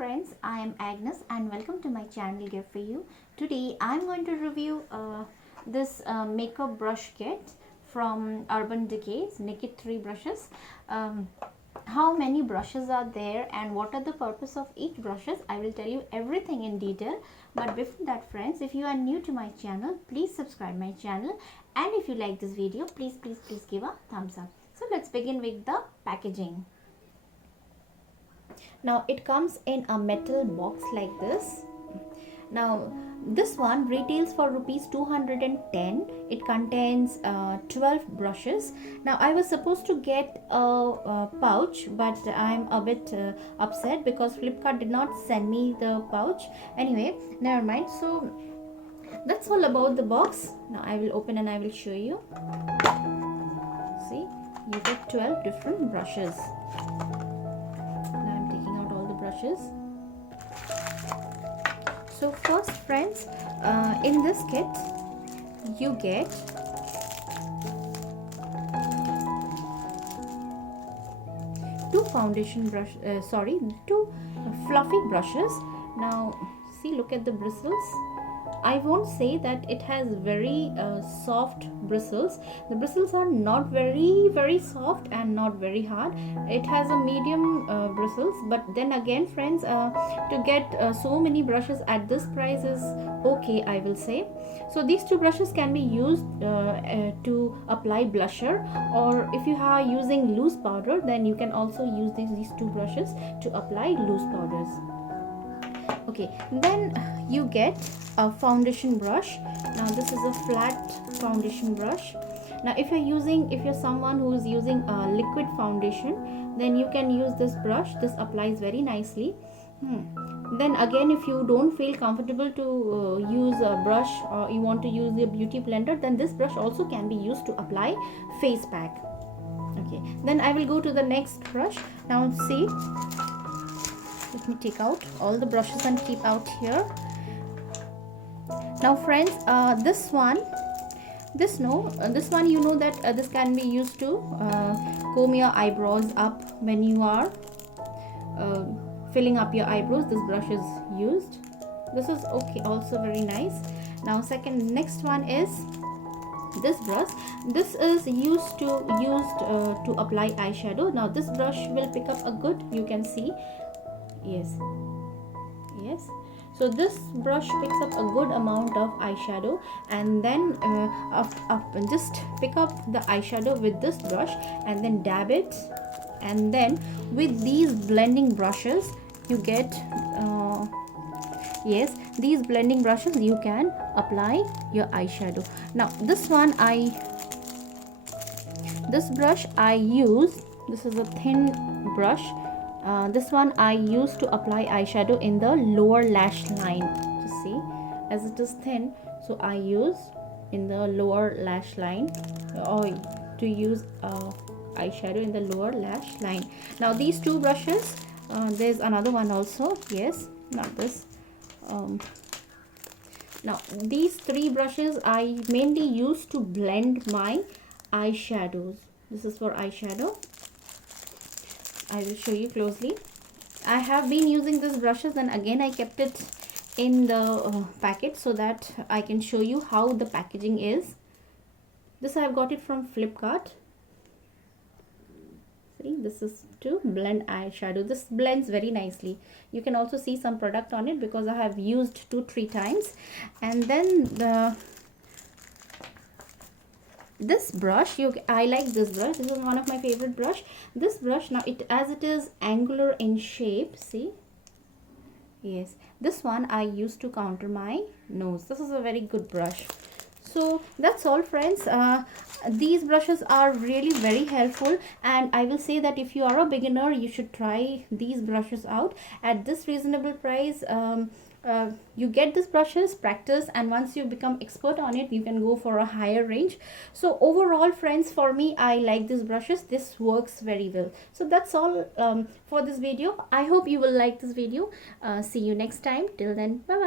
friends, I am Agnes and welcome to my channel Gift for You. Today I am going to review this makeup brush kit from Urban Decay's Naked 3 brushes. How many brushes are there and what are the purpose of each brushes, I will tell you everything in detail. But before that friends, if you are new to my channel, please subscribe my channel, and if you like this video, please give a thumbs up. So let's begin with the packaging. Now it comes in a metal box like this. Now this one retails for rupees 210. It contains 12 brushes. Now I was supposed to get a pouch, but I'm a bit upset because Flipkart did not send me the pouch. Anyway, never mind. So that's all about the box. Now I will open and I will show you. See, you get 12 different brushes. So first friends, in this kit you get two fluffy brushes. Now see, look at the bristles. I won't say that it has very soft bristles. The bristles are not very soft and not very hard. It has a medium bristles, but then again friends, to get so many brushes at this price is okay, I will say. So these two brushes can be used to apply blusher, or if you are using loose powder, then you can also use these two brushes to apply loose powders. Okay, then you get a foundation brush. Now this is a flat foundation brush. Now if you're someone who is using a liquid foundation, then you can use this brush. This applies very nicely. Then again, if you don't feel comfortable to use a brush, or you want to use a beauty blender, then this brush also can be used to apply face pack. Okay, then I will go to the next brush. Now see, let me take out all the brushes and keep out here. Now friends, this one you know that this can be used to comb your eyebrows up when you are filling up your eyebrows. This brush is used. This is okay, also very nice. Now next one is this brush. This is used to apply eyeshadow. Now this brush will pick up a good, you can see, yes, so this brush picks up a good amount of eyeshadow, and then just pick up the eyeshadow with this brush and then dab it, and then with these blending brushes you get these blending brushes you can apply your eyeshadow. Now this brush I use, this is a thin brush. This one I use to apply eyeshadow in the lower lash line. To see, as it is thin, so I use in the lower lash line, or to use eyeshadow in the lower lash line. Now these two brushes, there's another one also. Yes, not this. Now these three brushes I mainly use to blend my eyeshadows. This is for eyeshadow. I will show you closely. I have been using these brushes, and again I kept it in the packet so that I can show you how the packaging is. This I have got it from Flipkart. See, this is to blend eyeshadow. This blends very nicely. You can also see some product on it because I have used 2-3 times. And then this brush, I like this brush. This is one of my favorite brush. This brush, now as it is angular in shape, see, yes, this one I use to counter my nose. This is a very good brush. So that's all friends. These brushes are really very helpful, and I will say that if you are a beginner, you should try these brushes out at this reasonable price. You get these brushes, practice, and once you become expert on it, you can go for a higher range. So overall friends, for me, I like these brushes. This works very well. So that's all for this video. I hope you will like this video. See you next time. Till then, bye bye.